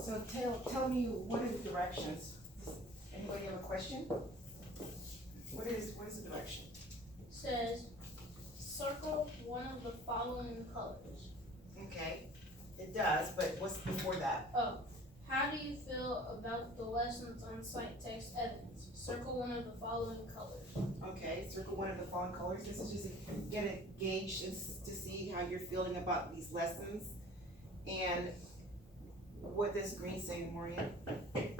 So tell me, what are the directions? Anybody have a question? What is the direction? Says, circle one of the following colors. Okay, it does, but what's before that? Oh, how do you feel about the lessons on sight text evidence? Circle one of the following colors. Okay, circle one of the following colors. This is just to get a gauge to see how you're feeling about these lessons. And what does green say, Maureen? I'm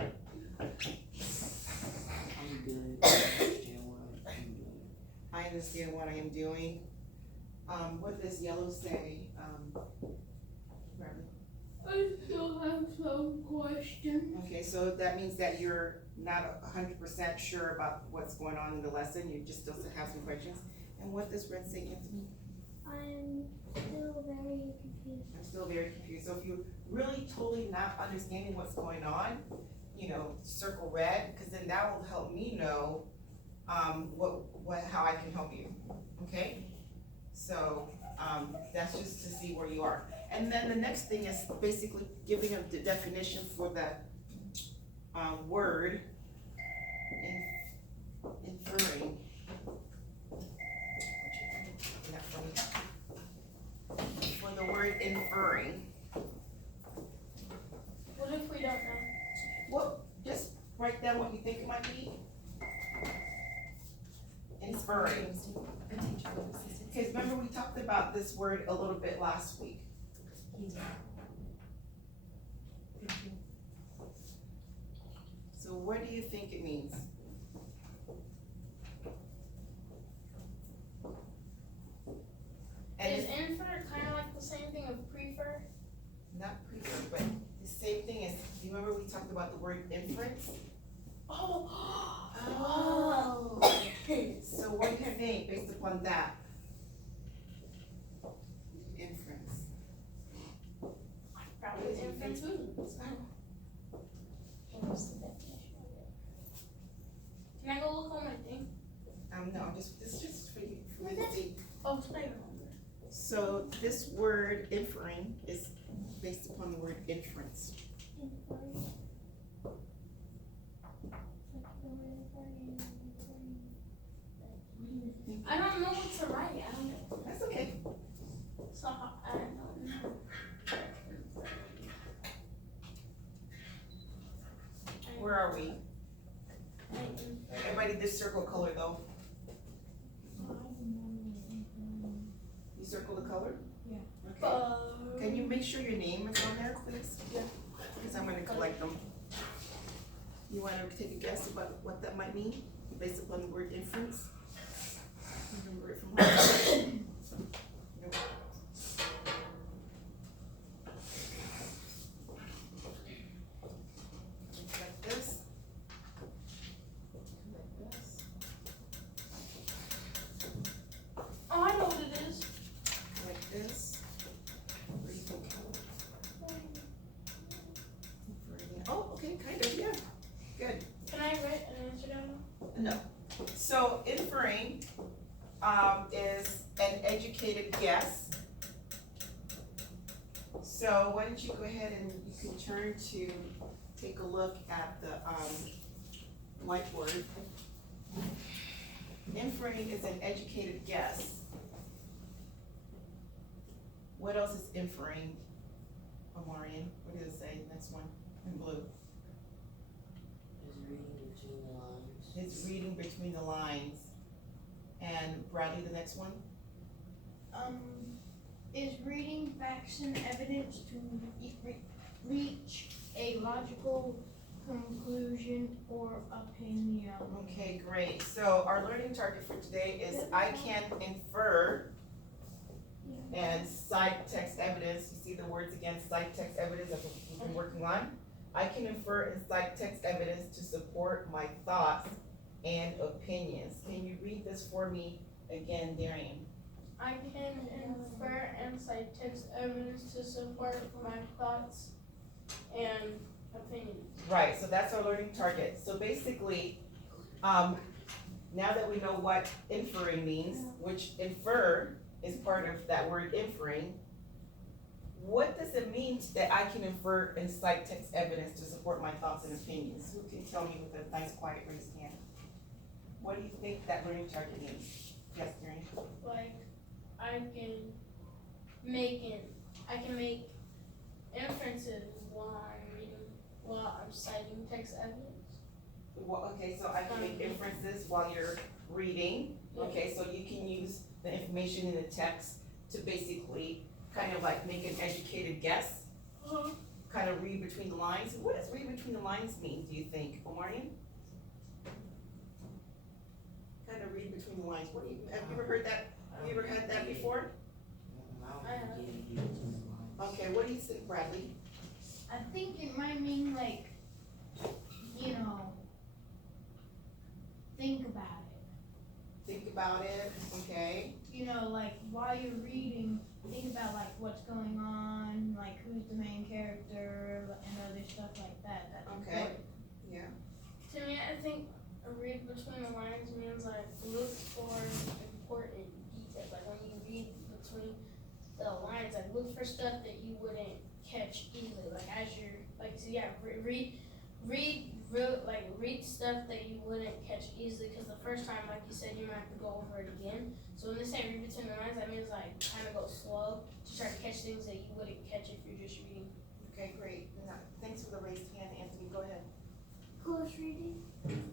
good. I understand what I'm doing. I understand what I am doing. What does yellow say? Bradley? I still have some questions. Okay, so that means that you're not 100% sure about what's going on in the lesson. You just still have some questions. And what does red say, Anthony? I'm still very confused. I'm still very confused. So if you're really totally not understanding what's going on, circle red, because then that will help me know how I can help you. Okay? So that's just to see where you are. And then the next thing is basically giving a definition for the word inferring. For the word inferring. What if we don't know? Well, just write down what you think it might be. Inferring. Because remember we talked about this word a little bit last week. So what do you think it means? And Is infer kind of like the same thing of prefer? not prefer, but the same thing as, do you remember we talked about the word inference? Oh. Oh. So what do you think based upon that? Inference. Probably inference too. Can I go look on my thing? No, just for you, for me to see. Oh, stay. So this word inferring is based upon the word inference. I don't know what to write. I don't know. That's okay. So I don't know. Where are we? Everybody this circle color though. You circle the color? Yeah. Okay. Can you make sure your name is on there, please? Yeah. Because I'm gonna collect them. You wanna take a guess about what that might mean, based upon the word inference? Remember it from last time? Nope. Like this. Like this. Oh, I know what it is. Like this. What do you think? Oh, okay, kind of, yeah. Good. Can I write an answer down? No. So inferring is an educated guess. So why don't you go ahead and you can turn to take a look at the whiteboard. Inferring is an educated guess. What else is inferring, Omarion? What does it say, next one, in blue? Just reading between the lines. It's reading between the lines. And Bradley, the next one? Is reading facts and evidence to reach a logical conclusion or opinion? Okay, great. So our learning target for today is I can infer and cite text evidence. You see the words again, cite text evidence that we've been working on. I can infer and cite text evidence to support my thoughts and opinions. Can you read this for me again, Darian? I can infer and cite text evidence to support my thoughts and opinions. Right, so that's our learning target. So basically, now that we know what inferring means, which infer is part of that word inferring, what does it mean that I can infer and cite text evidence to support my thoughts and opinions? Who can tell me with a nice quiet raised hand? What do you think that learning target means? Yes, Karen? Like, I can make inferences while I'm citing text evidence. Well, okay, so I can make inferences while you're reading, okay, so you can use the information in the text to basically kind of like make an educated guess, kind of read between the lines. What does read between the lines mean, do you think, Omarion? Kind of read between the lines, have you ever heard that, have you ever had that before? Okay, what do you think, Bradley? I think it might mean like, you know, think about it. Think about it, okay, You know, like while you're reading, think about like what's going on, like who's the main character, and other stuff like that. That's okay, important. yeah, To me, I think a read between the lines means like look for important details. Like when you read between the lines, like look for stuff that you wouldn't catch easily. Like as you're like, so yeah, read stuff that you wouldn't catch easily, because the first time, like you said, you might have to go over it again. So when they say read between the lines, that means like kind of go slow to try to catch things that you wouldn't catch if you're just reading. okay, great. Now, thanks for the raised hand, Anthony, go ahead. Close reading.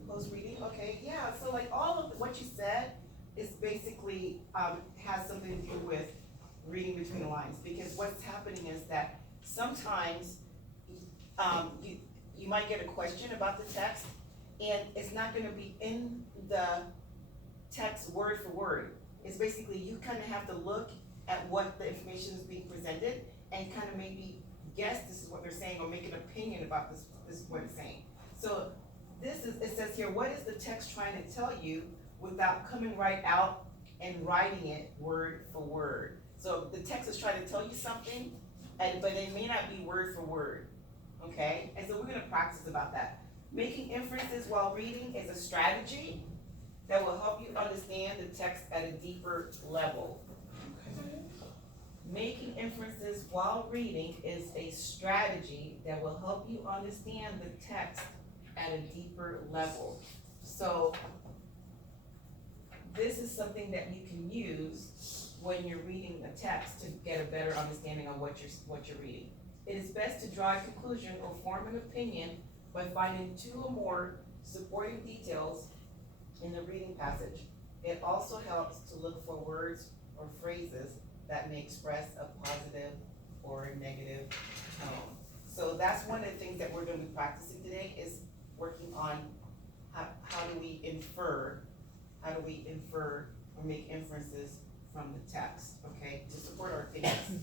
Close reading, okay, yeah, so like all of what you said is basically, has something to do with reading between the lines, because what's happening is that sometimes, you might get a question about the text, and it's not gonna be in the text word for word. It's basically, you kinda have to look at what the information is being presented, and kinda maybe guess this is what they're saying, or make an opinion about this is what it's saying. So, it says here, what is the text trying to tell you without coming right out and writing it word for word? So the text is trying to tell you something, but it may not be word for word, okay? And so we're gonna practice about that. Making inferences while reading is a strategy that will help you understand the text at a deeper level. Making inferences while reading is a strategy that will help you understand the text at a deeper level. So this is something that you can use when you're reading a text to get a better understanding of what you're reading. It is best to draw a conclusion or form an opinion by finding two or more supporting details in the reading passage. It also helps to look for words or phrases that may express a positive or a negative tone. So that's one of the things that we're gonna be practicing today, is working on how do we infer or make inferences from the text, okay, to support our opinions.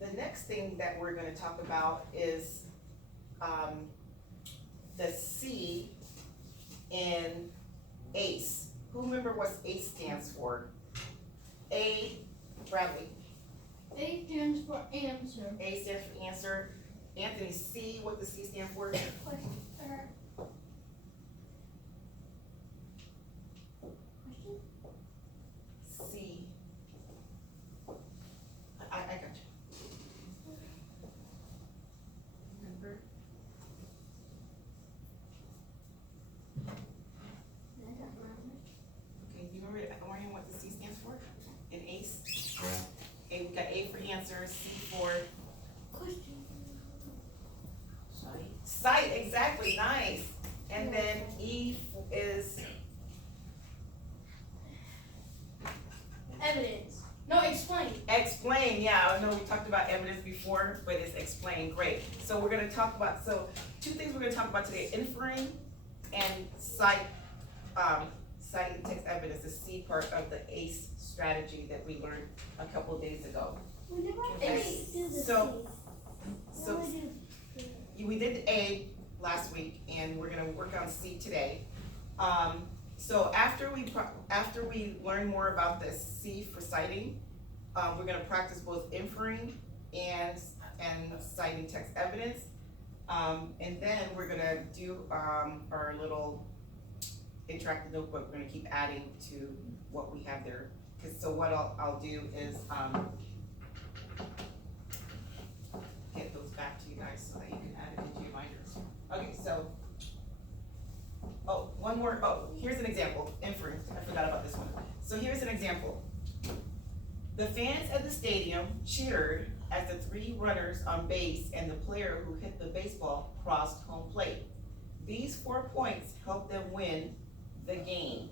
The next thing that we're gonna talk about is the C in ACE. Who remember what ACE stands for? A, Bradley. A stands for answer. A stands for answer. Anthony, C, what does C stand for? Question. C. I got you. Remember? Okay, you remember, Orion, what the C stands for? In ACE? A, we got A for answer, C for Question. sight, exactly, nice. And then E is Evidence. No, explain. explain, yeah, I know we talked about evidence before, but it's explain, great. So we're gonna talk about, two things we're gonna talk about today, inferring and citing text evidence, the C part of the ACE strategy that we learned a couple of days ago. We never Okay, do the so- C. So, What do we do? we did A last week, and we're gonna work on C today. So after we learn more about the C for citing, we're gonna practice both inferring and citing text evidence. And then we're gonna do, our little interactive notebook, we're gonna keep adding to what we have there. So what I'll do is, get those back to you guys so that you can add it into your binders. Okay, so, one more, here's an example, inference, I forgot about this one. So here's an example. The fans at the stadium cheered as the 3 runners on base and the player who hit the baseball crossed home plate. These 4 points helped them win the game.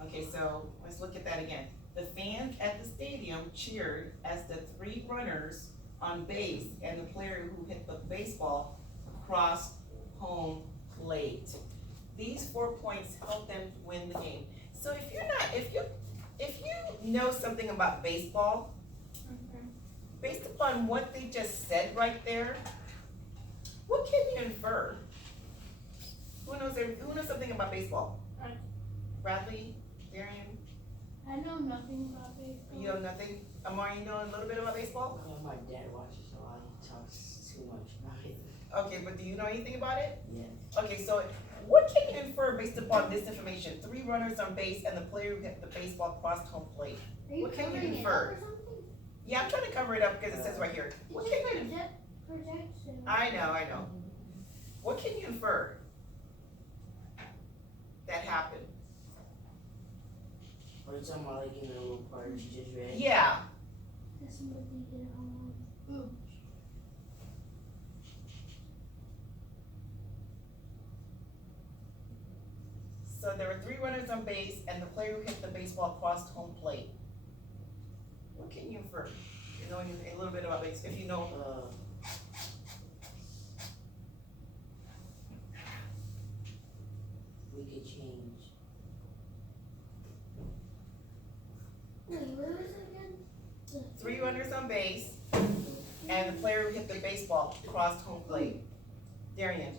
Okay, so let's look at that again. The fans at the stadium cheered as the 3 runners on base and the player who hit the baseball crossed home plate. These 4 points helped them win the game. So if you know something about baseball, based upon what they just said right there, what can you infer? Who knows something about baseball? Bradley, Darian, I know nothing about baseball. you know nothing? Amar, you know a little bit about baseball? My dad watches a lot, he talks too much about it. Okay, but do you know anything about it? Yeah. Okay, so what can you infer based upon this information? 3 runners on base and the player who hit the baseball crossed home plate. Are you What can you covering it infer? up or something? Yeah, I'm trying to cover it up because it says right here. What It's can you, projection. I know. What can you infer that happened? Or it's something like in the little part you just read. Yeah, That's what they did on. so there were 3 runners on base and the player who hit the baseball crossed home plate. What can you infer? You know a little bit about base, if you know. We could change. Wait, what was it again? 3 runners on base and the player who hit the baseball crossed home plate. Darian,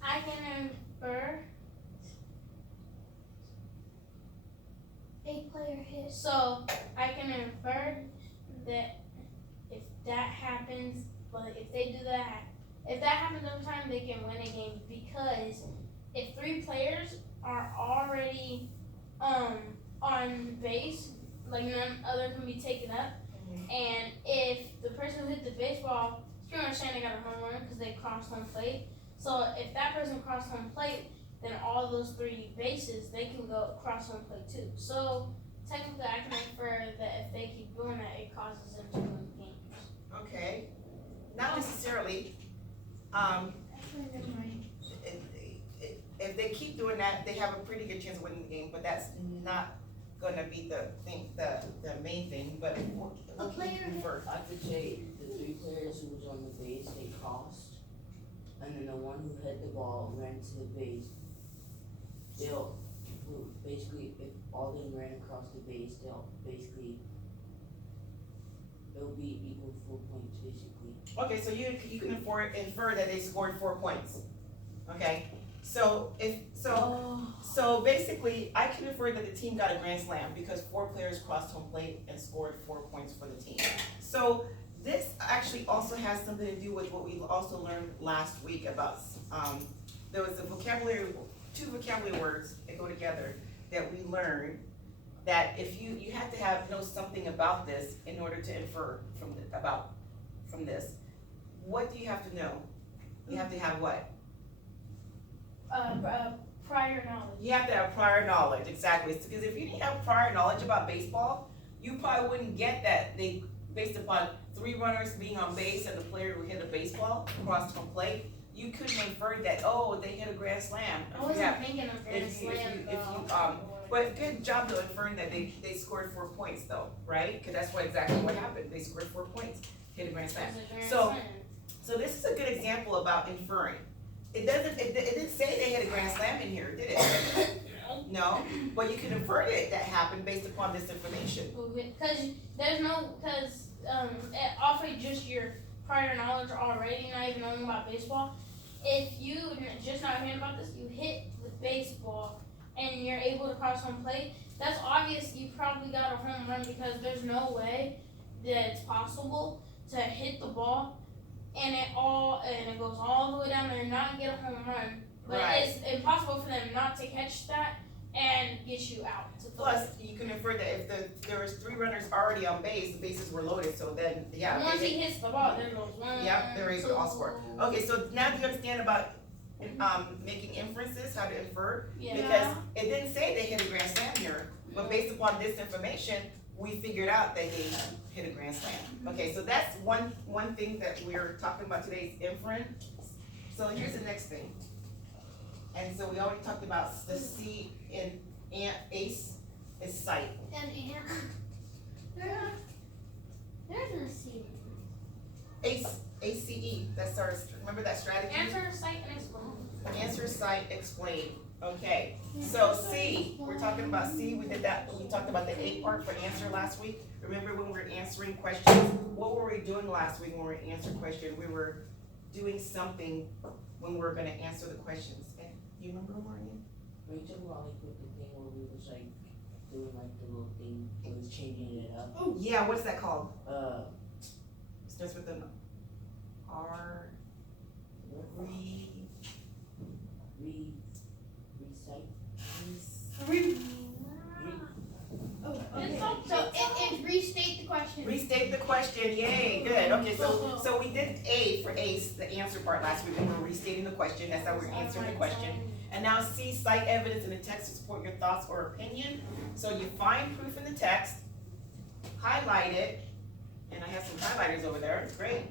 I can infer, A player hit. so I can infer that if that happens, but if they do that, if that happens every time, they can win a game, because if 3 players are already on base, like none other can be taken up, and if the person who hit the baseball, it's pretty much saying they got a home run because they crossed home plate. So if that person crossed home plate, then all those 3 bases, they can go cross home plate too. So technically, I can infer that if they keep doing that, it causes them to win games. okay, not necessarily. Actually, never mind. If they keep doing that, they have a pretty good chance of winning the game, but that's not gonna be the thing, the main thing, but what can you infer? I could say the 3 players who was on the base, they crossed, and then the one who hit the ball ran to the base. They'll basically, if all them ran across the base, it'll be equal 4 points basically. Okay, so you can infer that they scored 4 points, okay? So so basically, I can infer that the team got a grand slam because 4 players crossed home plate and scored 4 points for the team. So this actually also has something to do with what we also learned last week about, there was a vocabulary, 2 vocabulary words that go together that we learned, that if you have to know something about this in order to infer from this. What do you have to know? You have to have what? Prior knowledge. You have to have prior knowledge, exactly. Because if you didn't have prior knowledge about baseball, you probably wouldn't get that. Based upon 3 runners being on base and the player who hit a baseball crossed home plate, you couldn't infer that, oh, they hit a grand slam. I wasn't thinking of grand if you- slam if But good job to inferring that they scored 4 points though, right? Because that's exactly what happened. They scored 4 points, hit a grand slam. So this is a good example about inferring. It didn't say they had a grand slam in here, did it? No, but you can infer that happened based upon this information. Because off of just your prior knowledge already, not even knowing about baseball, if you just not hearing about this, you hit the baseball and you're able to cross home plate, that's obvious you probably got a home run, because there's no way that it's possible to hit the ball and it goes all the way down there and not get a home run. But Right. it's impossible for them not to catch that and get you out to the Plus, you can infer that if there was 3 runners already on base, the bases were loaded, so then, yeah. Once they he hits the ball, there goes one. Yep, they're able to all score. two. Okay, so now do you understand about, making inferences, how to infer? Yeah. Because it didn't say they hit a grand slam here, but based upon this information, we figured out that they hit a grand slam. Okay, so that's one thing that we're talking about today is inference. So here's the next thing. And so we already talked about the C in ACE is sight. And there's no C. ACE, ACE, that's our, remember that strategy? Answer, cite, and explain. Answer, cite, explain. Okay, so C, we're talking about C, we did that, we talked about the A part for answer last week. Remember when we were answering questions? What were we doing last week when we were answering questions? We were doing something when we were gonna answer the questions. And you remember, Maureen? Are you talking about like with the thing where we was like doing like the little thing, it was changing it up? Oh, yeah, what's that called? Uh, Starts with an R, recite? Oh, okay, It's okay. so it restate the question. restate the question, yay, good, okay, so we did A for ACE, the answer part last week, and we're restating the question, that's how we're answering the question. And now C, cite evidence in the text to support your thoughts or opinion. So you find proof in the text, highlight it, and I have some highlighters over there, great.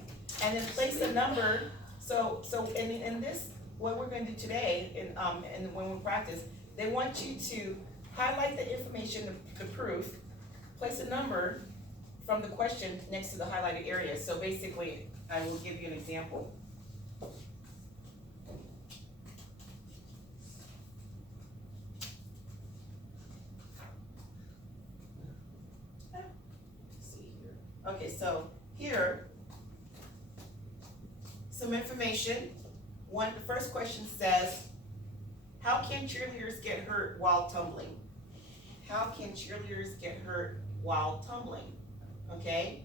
And then place a number, so in this, what we're gonna do today, and when we practice, they want you to highlight the information, the proof, place a number from the question next to the highlighted area. So basically, I will give you an example. See here. Okay, so here, some information. The first question says, how can cheerleaders get hurt while tumbling? How can cheerleaders get hurt while tumbling? Okay?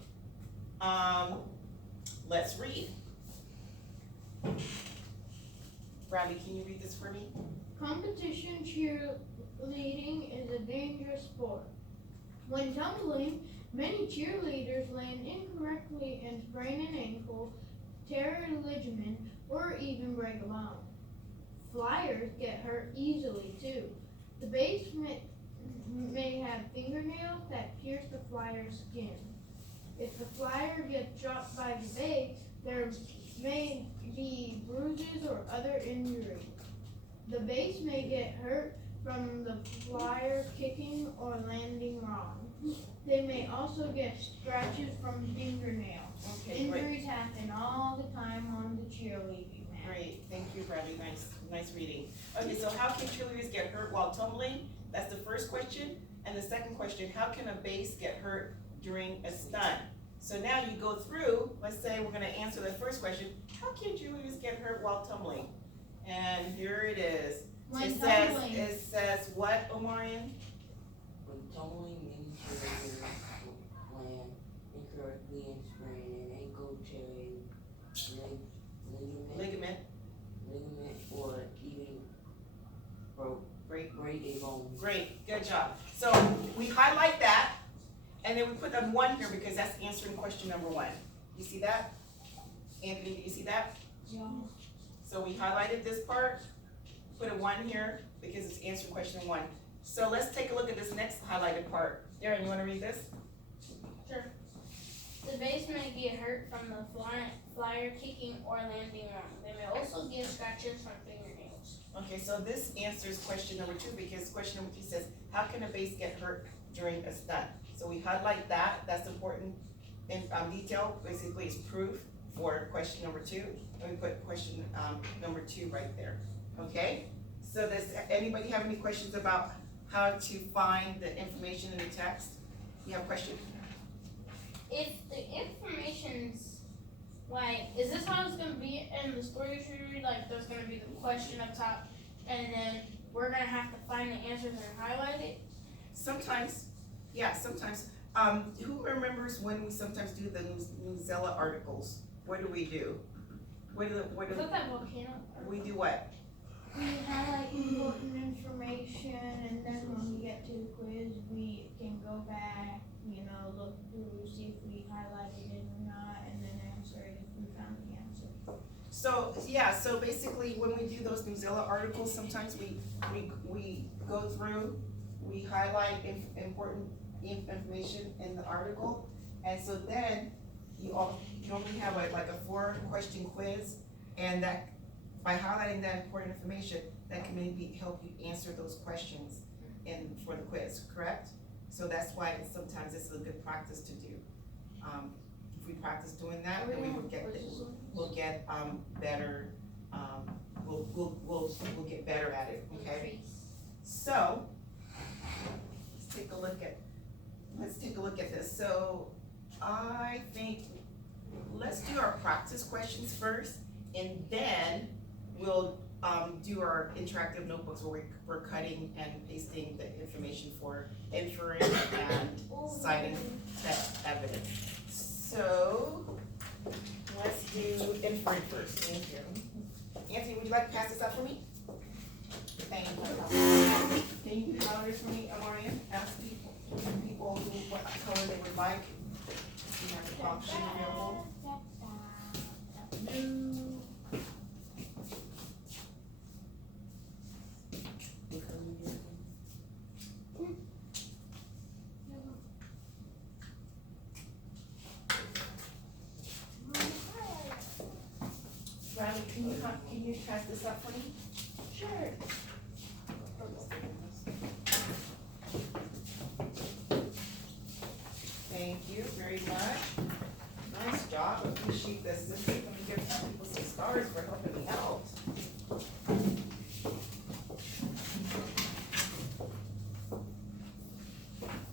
Let's read. Bradley, can you read this for me? Competition cheerleading is a dangerous sport. When tumbling, many cheerleaders land incorrectly and sprain an ankle, tear a ligament, or even break a bone. Flyers get hurt easily too. The base may have fingernails that pierce the flyer's skin. If the flyer gets dropped by the base, there may be bruises or other injuries. The base may get hurt from the flyer kicking or landing wrong. They may also get scratches from fingernails. Okay, great. Injuries happen all the time on the cheerleading mat. Great, thank you, Bradley, nice reading. Okay, so how can cheerleaders get hurt while tumbling? That's the first question. And the second question, how can a base get hurt during a stunt? So now you go through, let's say we're gonna answer the first question, how can cheerleaders get hurt while tumbling? And here it is. When tumbling, It says what, Omarion? When tumbling, many cheerleaders land incorrectly and sprain an ankle, tear a ligament, or even break a bone. Great, good job. So we highlight that, and then we put a 1 here because that's answering question number 1. You see that? Anthony, do you see that? yeah. So we highlighted this part, put a 1 here because it's answering question 1. So let's take a look at this next highlighted part. Darren, you wanna read this? Sure. The base may get hurt from the flyer kicking or landing wrong. They may also get scratches from fingernails. Okay, so this answers question number 2 because question number 2 says, how can a base get hurt during a stunt? So we highlight that, that's important in detail, basically it's proof for question number 2. And we put question number 2 right there, okay? So does anybody have any questions about how to find the information in the text? You have a question? If the information's like, is this how it's gonna be in the story you should read? Like, there's gonna be the question up top, and then we're gonna have to find the answers and highlight it? Sometimes, yeah, sometimes. Who remembers when we sometimes do the Newsella articles? What do we do? Is that that volcano? We do what? we highlight important information, and then when we get to the quiz, we can go back, look through, see if we highlighted it or not, and then answer it if we found the answer. So, yeah, so basically, when we do those Newsela articles, sometimes we go through, we highlight important information in the article, and so then you normally have like a 4-question quiz, and that, by highlighting that important information, that can maybe help you answer those questions for the quiz, correct? So that's why sometimes it's a good practice to do. If we practice doing that, then we'll get better, we'll get better at it, okay? So, let's take a look at this. So, I think, let's do our practice questions first, and then we'll do our interactive notebooks where we're cutting and pasting the information for inferring and citing text evidence. So, let's do inferring first. Thank you. Anthony, would you like to pass this up for me? Thank you. Can you color this for me, Amarian? Ask people what color they would like. We have the option available. Blue. Riley, can you pass this up for me? Sure. Thank you very much. Nice job, appreciate this. Let me give people some stars for helping me out.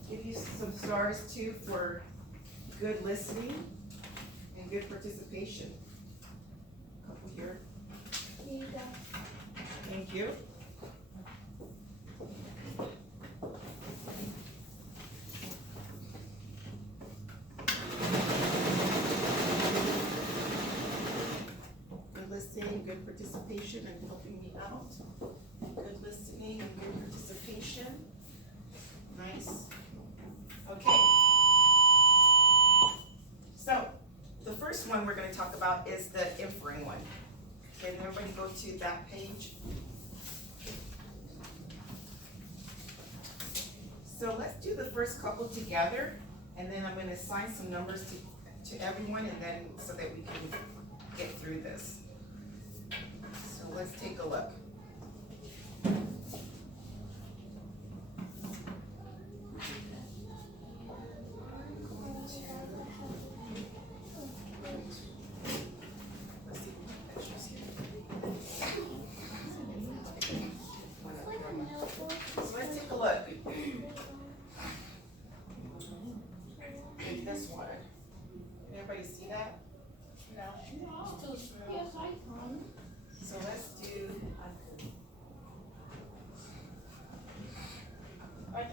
Give you some stars too for good listening and good participation. Couple here, Here you go. thank you. Good listening, good participation, and helping me out. Good listening and good participation. Nice. Okay. So, the first one we're gonna talk about is the inferring one. Can everybody go to that page? So let's do the first couple together, and then I'm gonna assign some numbers to everyone, and then, so that we can get through this. So let's take a look. Let's see, extras here. So let's take a look. Take this one. Can everybody see that? No? It's too small. Yes, I can. So let's do, Right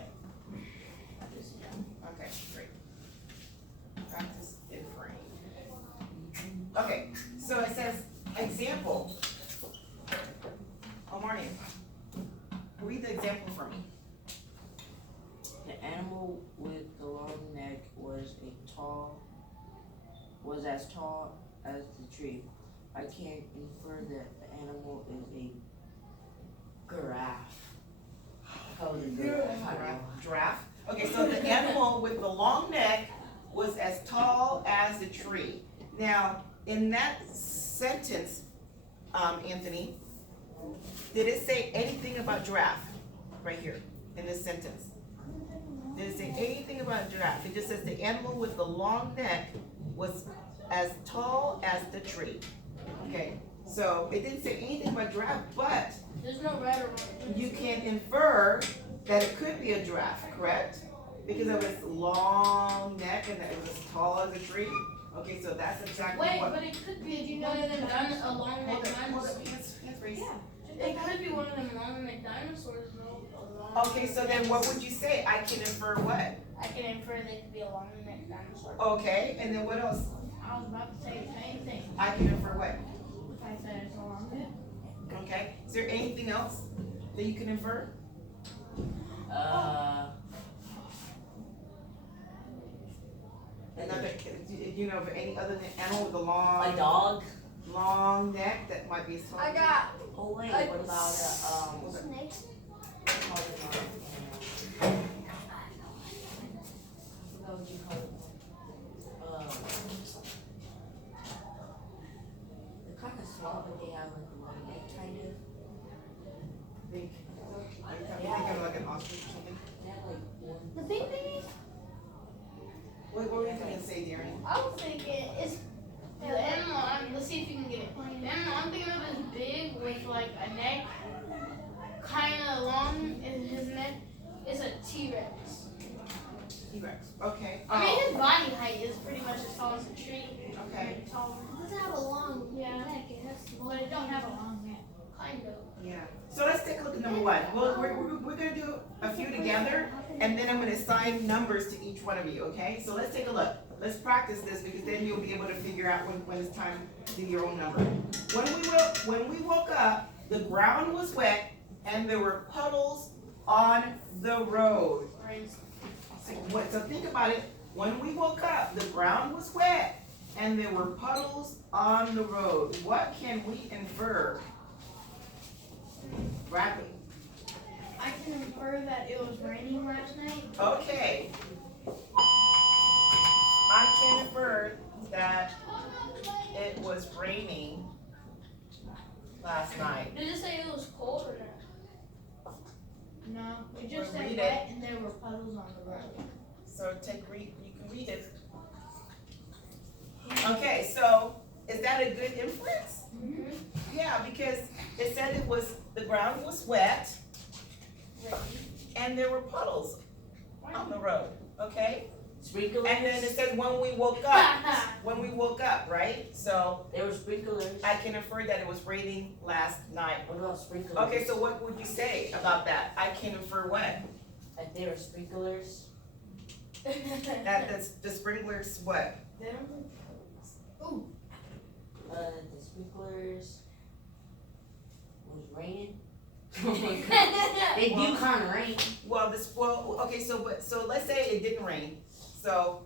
okay, great. Practice inferring. Okay, so it says, example. Oh, Marnie, read the example for me. The animal with the long neck was as tall as the tree. I can infer that the animal is a giraffe. How is a giraffe? I don't know. Giraffe. Okay, so the animal with the long neck was as tall as a tree. Now, in that sentence, Anthony, did it say anything about giraffe right here in this sentence? Did it say anything about giraffe? It just says the animal with the long neck was as tall as the tree. Okay, so it didn't say anything about giraffe, but There's no right or wrong. you can infer that it could be a giraffe, correct? Because of its long neck and that it was as tall as a tree. Okay, so that's exactly Wait, what. but it could be one of them a long Hold neck up, hold dinosaurs. up, hands raised. It could be one of them long neck dinosaurs though. a long Okay, so then what would you say? I can infer what? I can infer they could be a long neck dinosaur. Okay, and then what else? I was about to say the same thing. I can infer what? If I said it's a long neck. Okay, Is there anything else that you can infer? Another, do you know of any other animal with a A long, dog. long neck that might be? I got Oh wait, A what about snake. what would you call it? They're kind of small, but they have like a long neck, kind of. Think, are you thinking of like an ostrich or something? They have like one. The big baby. What were you gonna say, Darren? I was thinking it's the animal. Let's see if you can get it. The animal I'm thinking of is big with like a neck, kind of long in his neck. It's a T-Rex. T-Rex, okay. I mean, his body height is pretty much as tall as a tree. Okay, It doesn't have a long neck, it has, but it don't have a long neck. Kind of. yeah. So let's take a look at number one. Well, we're gonna do a few together, and then I'm gonna assign numbers to each one of you, okay? So let's take a look. Let's practice this, because then you'll be able to figure out when it's time to do your own number. When we woke up, the ground was wet, and there were puddles on the road. Right. So think about it. When we woke up, the ground was wet, and there were puddles on the road. What can we infer? Bradley. I can infer that it was raining last night. Okay. I can infer that it was raining last night. Did it say it was cold or not? No, it just Well, said read wet and there were puddles on the road. So you can read it. Okay, so is that a good inference? Mm-hmm. Yeah, because it said the ground was wet and there were puddles on the road, okay? Sprinklers. And then it said when we woke up, right? So There were sprinklers. I can infer that it was raining last night. What about sprinklers? Okay, so what would you say about that? I can infer what? Like there were sprinklers. That the sprinklers what? The sprinklers was raining. They do kind of rain. Well, okay, so let's say it didn't rain. So,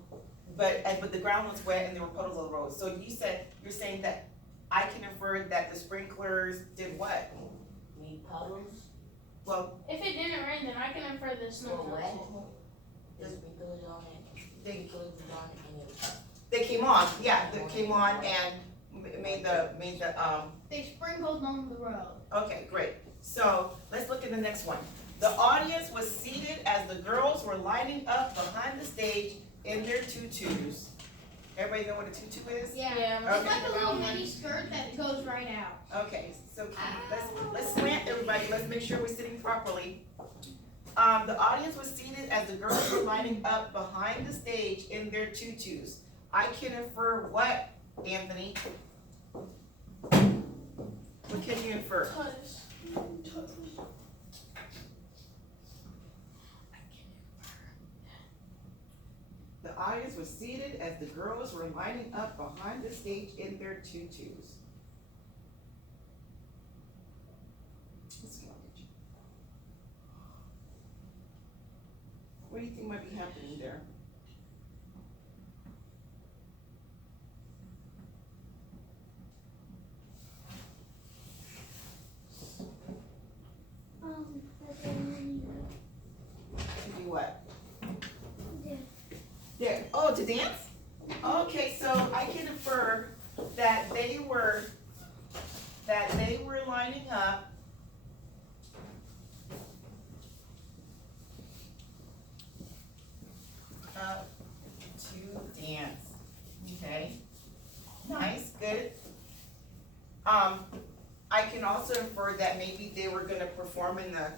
but the ground was wet and there were puddles on the road. So you're saying that I can infer that the sprinklers did what? Made puddles. Well, If it didn't rain, then I can infer the snow Or wet. melted. The sprinklers on it. they Sprinklers was on it and it was. they came on, yeah, they came on and made the They sprinkled on the road. okay, great. So let's look at the next one. The audience was seated as the girls were lining up behind the stage in their tutus. Everybody know what a tutu is? Yeah. Yeah. It's Okay. like a little mini skirt that goes right out. Okay, so let's slant everybody, let's make sure we're sitting properly. The audience was seated as the girls were lining up behind the stage in their tutus. I can infer what, Anthony? What can you infer? Cause The audience was seated as the girls were lining up behind the stage in their tutus. Let's see, I'll get you. What do you think might be happening there? To do what? Yeah. Oh, to dance? Okay, so I can infer that they were lining up to dance. Okay. Nice, good. I can also infer that maybe they were gonna perform in the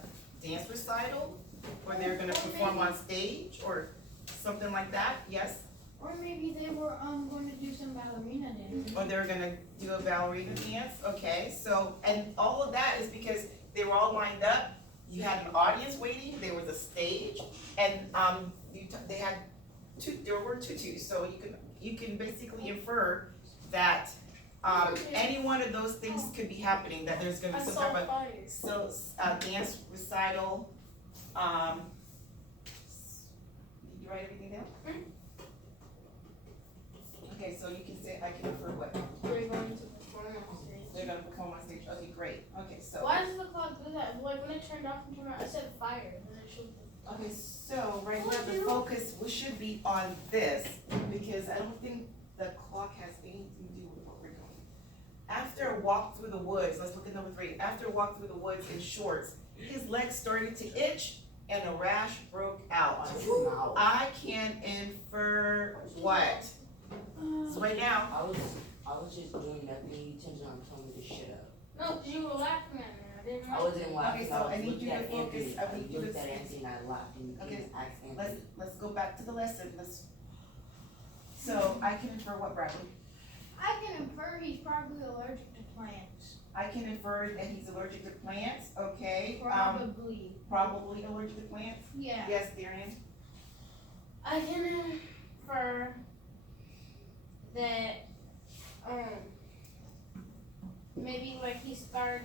dance recital, or they're gonna perform on stage, or something like that, yes? Or maybe they were going to do some ballerina dancing. Or they're gonna do a ballerina dance, okay, so, and all of that is because they were all lined up, you had an audience waiting, there was a stage, and, they had there were tutus, so you can basically infer that any one of those things could be happening, that there's gonna I be some saw type of, fires. so, dance recital, did you write everything down? Okay, so you can say, I can infer what, They're going to perform on stage. they're gonna perform on stage, okay, great, okay, so. Why does the clock do that? Like when it turned off and turned on, I said fire, and then it showed the. Okay, so right now the focus should be on this, because I don't think the clock has anything to do with what we're doing. After a walk through the woods, let's look at number 3, after a walk through the woods in shorts, his legs started to itch and a rash broke out. Wow. I can infer what? So right now, I was just doing nothing, you intended on telling me to shut up. No, 'cause you were laughing at me. I didn't I like wasn't it. laughing, Okay, so I I was need looking you to at focus. Anthony, I I need you to- looked at Anthony and I laughed and you Okay, didn't ask let's Anthony. go back to the lesson, so I can infer what, Bradley? I can infer he's probably allergic to plants. I can infer that he's allergic to plants, okay, Probably. allergic to plants? Yeah. Yes, Darian? I can infer that, maybe like he started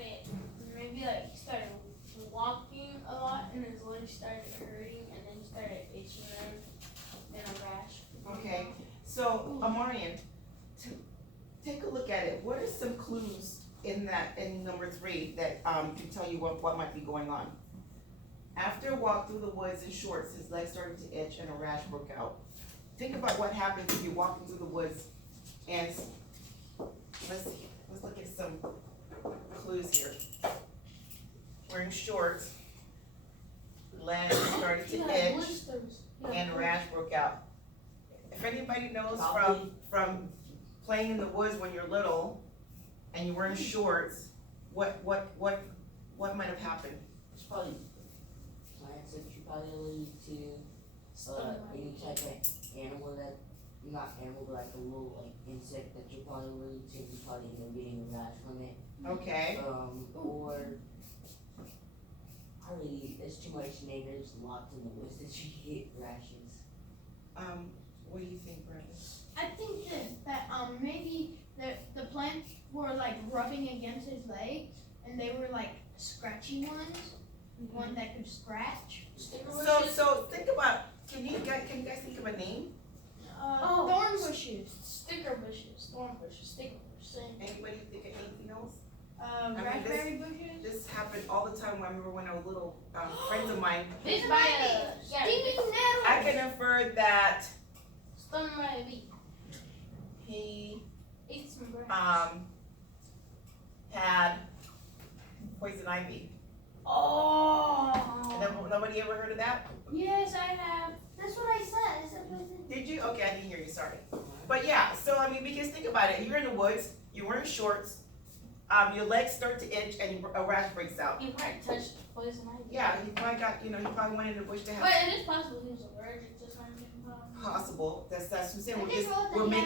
walking a lot and his legs started hurting and then he started itching them and a rash. Okay, so, Amarian, take a look at it, what are some clues in number 3 that, can tell you what might be going on? After a walk through the woods in shorts, his legs started to itch and a rash broke out. Think about what happens if you're walking through the woods and, let's look at some clues here. Wearing shorts, legs started He to had itch, blisters. He had and a rash broke out. If anybody knows Probably. from playing in the woods when you're little and you're wearing shorts, what might have happened? It's probably plants that you probably allergic to, any type of animal that, not animal, but like a little like insect that you're probably allergic to, you probably end up getting a rash from it. Okay, Or, there's too much name, there's lots in the woods that you get rashes. what do you think, Brenda? I think that maybe the plants were like rubbing against his legs and they were like scratchy ones, one that could scratch. So think about, can you guys think of a name? Thorn bushes. Sticker bushes, thorn bushes, sticker bushes, same. Anybody think of anything else? Uh, raspberry bushes. This happened all the time. I remember when I was little, friends of mine, It's by a, Stinging nettles. I can infer that stung by a bee. he, Ate some grass. had poison ivy. Oh. Nobody ever heard of that? Yes, I have. That's what I said. I said poison. Did you? Okay, I didn't hear you, sorry. But yeah, so I mean, because think about it, you're in the woods, you're wearing shorts, your legs start to itch and a rash breaks out. He probably touched poison ivy. Yeah, he probably got, he probably went in the bush to But have it is possible he was allergic to something. possible, that's what I'm saying, I we're didn't just, know that we're he had